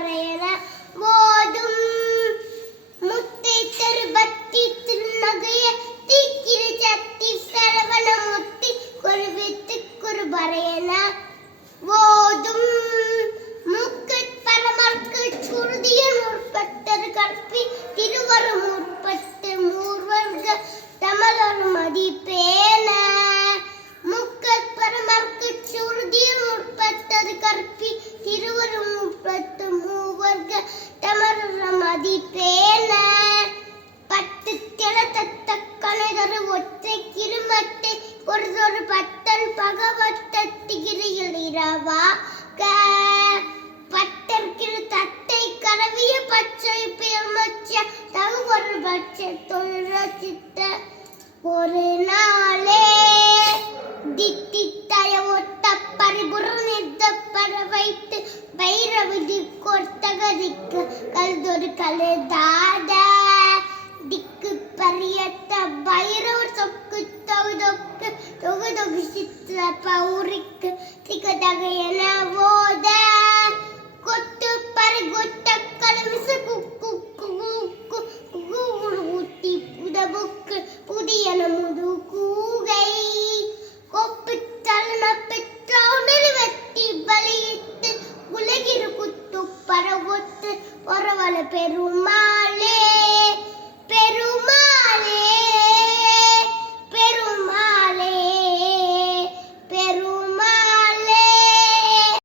பறையன போதும் முத்தை தருபத்தி திருநகைய தீக்கிர சத்தி சரவண முத்தி குருவித்து குருபறையன போதும் முக்கு பரமர்க்கு திருவரும் உற்பத்தும் மர்க்க தமர மதி பேல பத்து தில தத்த கணைதரு ஒற்றை கிருமத்தை பொறுதொரு பத்தன் பகவத்தத்திகிரி தத்தை கரவிய பச்சை பேமச்ச தகு ஒரு பட்ச தொழில சித்த வைத்து பைரவிதி கொர்த்தகதிக்கு கல்தொரு கலு தாத திக்கு பரியத்த பைரவர் சொக்கு தொகுதொக்கு தொகுதொகு சித்த பௌரிக்கு திகதகையனா per un mare.